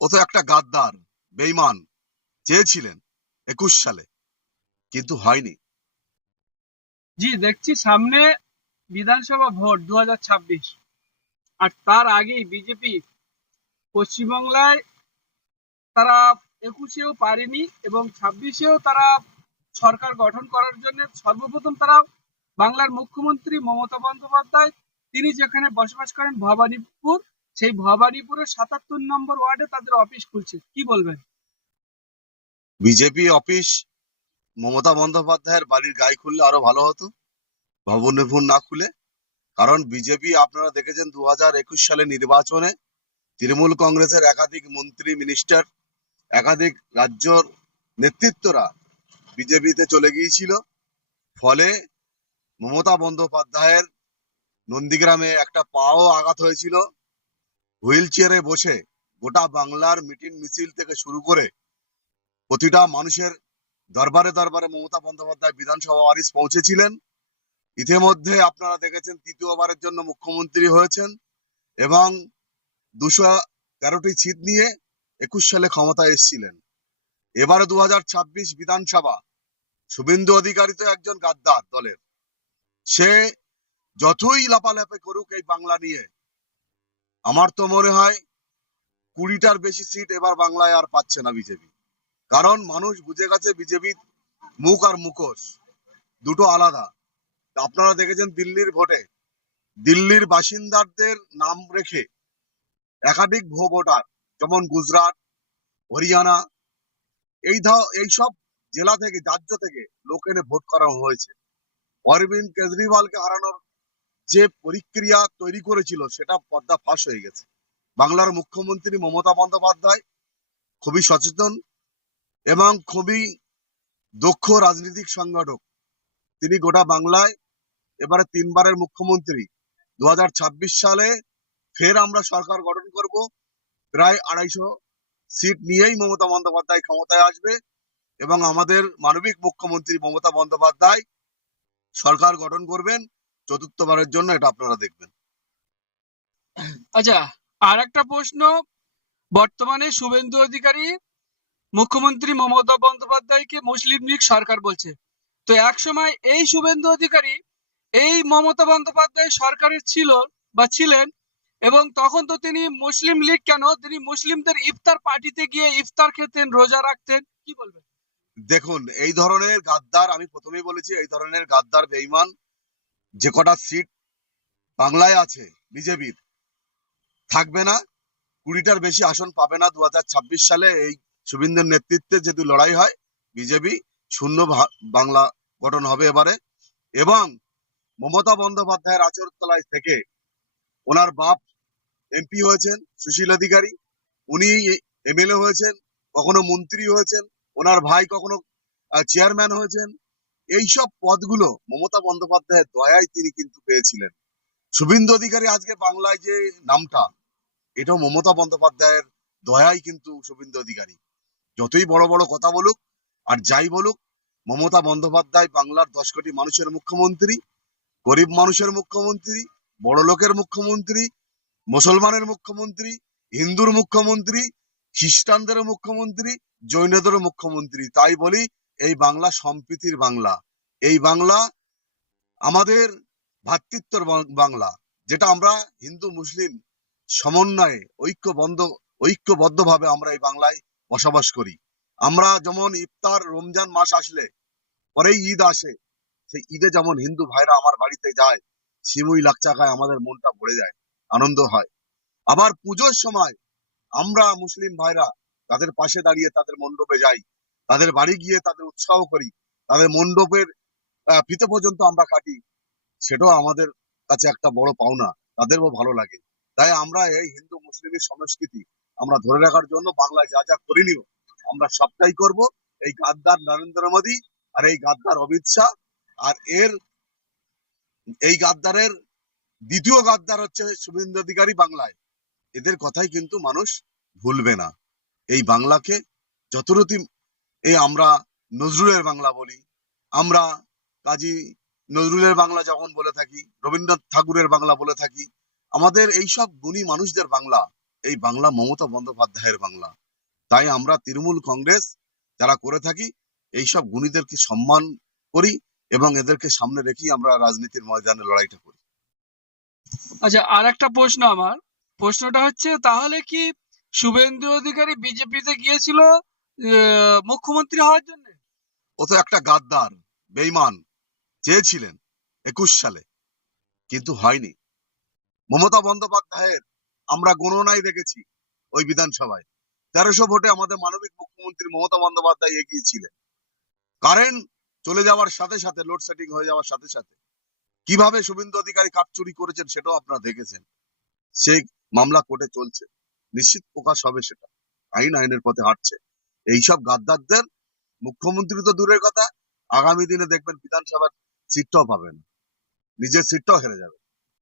ও তো একটা গাদ্দার বেইমান চেয়েছিলেন একুশ সালে, কিন্তু হয়নি। জি, দেখছি সামনে বিধানসভা ভোট দু আর তার আগেই বিজেপি পশ্চিমবাংলায় তারা একুশেও পারেনি এবং ছাব্বিশেও তারা সরকার গঠন করার জন্য সর্বপ্রথম তারা বাংলার মুখ্যমন্ত্রী মমতা বন্দ্যোপাধ্যায়, তিনি যেখানে বসবাস করেন ভবানীপুর সেই ভবানীপুরের সাতাত্তর নম্বর ওয়ার্ডে তাদের অফিস খুলছে। কি বলবেন? বিজেপি অফিস, মমতা বন্দ্যোপাধ্যায়ের বাড়ির গায়ে খুললে আরও ভালো হতো ভবন নির্ভুন না খুলে। কারণ বিজেপি আপনারা দেখেছেন দু হাজার একুশ সালে নির্বাচনে তৃণমূল কংগ্রেসের একাধিক মন্ত্রী, মিনিস্টার, একাধিক রাজ্যর নেতৃত্বরা বিজেপিতে চলে গিয়েছিল। ফলে মমতা বন্দ্যোপাধ্যায়ের নন্দীগ্রামে একটা পাও আঘাত হয়েছিল। হুইল চেয়ারে বসে গোটা বাংলার মিটিং মিছিল থেকে শুরু করে প্রতিটা মানুষের দরবারে দরবারে মমতা বন্দ্যোপাধ্যায় বিধানসভা ওয়ারিস পৌঁছেছিলেন। ইতিমধ্যে আপনারা দেখেছেন তৃতীয়বারের জন্য মুখ্যমন্ত্রী হয়েছেন এবং দুশো তেরোটি সিট নিয়ে একুশ সালে ক্ষমতায় এসেছিলেন। এবারে দু বিধানসভা শুভেন্দু অধিকারী তো একজন গাদ্দার দলের। সে যতই লাপালাপি করুক এই বাংলা নিয়ে আমার তো মনে হয় কুড়িটার বেশি সিট এবার বাংলায় আর পাচ্ছে না বিজেপি। কারণ মানুষ বুঝে গেছে বিজেপি মুখ আর মুখোশ, দুটো আলাদা। আপনারা দেখেছেন দিল্লির ভোটে, দিল্লির বাসিন্দাদের নাম রেখে একাধিক ভো ভোটার, যেমন গুজরাট, হরিয়ানা, এই ধ এইসব জেলা থেকে, রাজ্য থেকে লোক এনে ভোট করানো হয়েছে। অরবিন্দ কেজরিওয়ালকে হারানোর যে প্রক্রিয়া তৈরি করেছিল সেটা পর্দা ফাঁস হয়ে গেছে। বাংলার মুখ্যমন্ত্রী মমতা বন্দ্যোপাধ্যায় খুবই সচেতন এবং খুবই দক্ষ রাজনৈতিক সংগঠক। তিনি গোটা বাংলায় এবারে তিনবারের মুখ্যমন্ত্রী। দু হাজার ছাব্বিশ সালে ফের আমরা সরকার গঠন করব। প্রায় আড়াইশো সিট নিয়েই মমতা বন্দ্যোপাধ্যায় ক্ষমতায় আসবে এবং আমাদের মানবিক মুখ্যমন্ত্রী মমতা বন্দ্যোপাধ্যায় সরকার গঠন করবেন। চতুর্থবারের জন্য এটা আপনারা দেখবেন। আচ্ছা আর একটা প্রশ্ন। বর্তমানে শুভেন্দু অধিকারী মুখ্যমন্ত্রী মমতা বন্দ্যোপাধ্যায়কে মুসলিম লীগ সরকার বলছে। তো এক সময় এই শুভেন্দু অধিকারী এই মমতা বন্দ্যোপাধ্যায় সরকারের ছিল বা ছিলেন এবং তখন তো তিনি মুসলিম লীগ কেন? তিনি মুসলিমদের ইফতার পার্টিতে গিয়ে ইফতার খেতেন রোজা রাখতেন। কি বলবেন? দেখুন এই ধরনের গাদ্দার আমি প্রথমেই বলেছি এই ধরনের গাদ্দার বেইমান যে কটা সিট বাংলায় আছে, বিজেপির, থাকবে না, কুড়িটার বেশি আসন পাবে না দু সালে এই শুভেন্দুর নেতৃত্বে যদি লড়াই হয়, বিজেপি শূন্য বাংলা গঠন হবে এবারে। এবং মমতা বন্দ্যোপাধ্যায়ের আচরতলায় থেকে ওনার বাপ এমপি হয়েছেন, সুশীল অধিকারী। উনি এমএলএ হয়েছেন, কখনো মন্ত্রী হয়েছেন, ওনার ভাই কখনো চেয়ারম্যান হয়েছেন। এইসব পদগুলো মমতা বন্দ্যোপাধ্যায়ের দয়ায় তিনি কিন্তু পেয়েছিলেন। শুভেন্দু অধিকারী আজকে বাংলায় যে নামটা, এটাও মমতা বন্দ্যোপাধ্যায়ের দয়াই কিন্তু শুভেন্দু অধিকারী। যতই বড় বড় কথা বলুক আর যাই বলুক, মমতা বন্দ্যোপাধ্যায় বাংলার দশ কোটি মানুষের মুখ্যমন্ত্রী, গরিব মানুষের মুখ্যমন্ত্রী, বড় লোকের মুখ্যমন্ত্রী, মুসলমানের মুখ্যমন্ত্রী, হিন্দুর মুখ্যমন্ত্রী, খ্রিস্টানদের মুখ্যমন্ত্রী, জৈনদের মুখ্যমন্ত্রী, তাই বলি এই বাংলা সম্প্রীতির বাংলা। এই বাংলা আমাদের ভ্রাতৃত্বর বাংলা, যেটা আমরা হিন্দু, মুসলিম সমন্বয়ে ঐক্যবন্ধ ঐক্যবদ্ধভাবে আমরা এই বাংলায় বসবাস করি। আমরা যেমন ইফতার, রমজান মাস আসলে, পরেই ঈদ আসে, সেই ঈদে যেমন হিন্দু ভাইরা আমার বাড়িতে যায়, সিমুই লাকচা খায়, আমাদের মনটা ভরে যায়, আনন্দ হয়। আবার পুজোর সময় আমরা মুসলিম ভাইরা, তাদের পাশে দাঁড়িয়ে তাদের মণ্ডপে যাই তাদের বাড়ি গিয়ে তাদের উৎসাহ করি, তাদের মণ্ডপের ফিতে পর্যন্ত আমরা কাটি, সেটাও আমাদের কাছে একটা বড় পাওনা, তাদেরও ভালো লাগে। তাই আমরা এই হিন্দু মুসলিমের সংস্কৃতি আমরা ধরে রাখার জন্য বাংলায় যা যা করিনিও আমরা সবটাই করব। এই গাদ্দার নরেন্দ্র মোদী আর এই গাদ্দার অমিত শাহ আর এর, এই গাদ্দারের দ্বিতীয় গাদ্দার হচ্ছে শুভেন্দু অধিকারী বাংলায়। এদের কথাই কিন্তু মানুষ ভুলবে না। এই বাংলাকে যতরতি এই আমরা নজরুলের বাংলা বলি। আমরা কাজী নজরুলের বাংলা যখন বলে থাকি, রবীন্দ্রনাথ ঠাকুরের বাংলা বলে থাকি, আমাদের এইসব গুণী মানুষদের বাংলা, এই বাংলা মমতা বন্দ্যোপাধ্যায়ের বাংলা। তাই আমরা তৃণমূল কংগ্রেস যারা করে থাকি, এইসব গুণীদেরকে সম্মান করি এবং এদেরকে সামনে রেখেই আমরা রাজনীতির ময়দানে লড়াইটা করি। আচ্ছা আর একটা প্রশ্ন আমার। প্রশ্নটা হচ্ছে, তাহলে কি শুভেন্দু অধিকারী বিজেপিতে গিয়েছিল? মুখ্যমন্ত্রী হওয়ার জন্য? ও তো একটা গাদ্দার বেইমান চেয়েছিলেন একুশ সালে, কিন্তু হয়নি। মমতা বন্দ্যোপাধ্যায়ের আমরা গণনায় দেখেছি ওই বিধানসভায়। তেরোশো ভোটে আমাদের মানবিক মুখ্যমন্ত্রী মমতা বন্দ্যোপাধ্যায় এগিয়েছিলেন। কারেন্ট চলে যাওয়ার সাথে সাথে লোডশেডিং হয়ে যাওয়ার সাথে সাথে, কীভাবে শুভেন্দু অধিকারী কাঠ চুরি করেছেন সেটাও আপনারা দেখেছেন। সেই মামলা কোর্টে চলছে, নিশ্চিত প্রকাশ হবে সেটা। আইন আইনের পথে হাঁটছে। এইসব গাদ্দারদের মুখ্যমন্ত্রী তো দূরের কথা, আগামী দিনে দেখবেন বিধানসভার সিটটাও পাবেন। নিজের সিটটাও হেরে যাবে।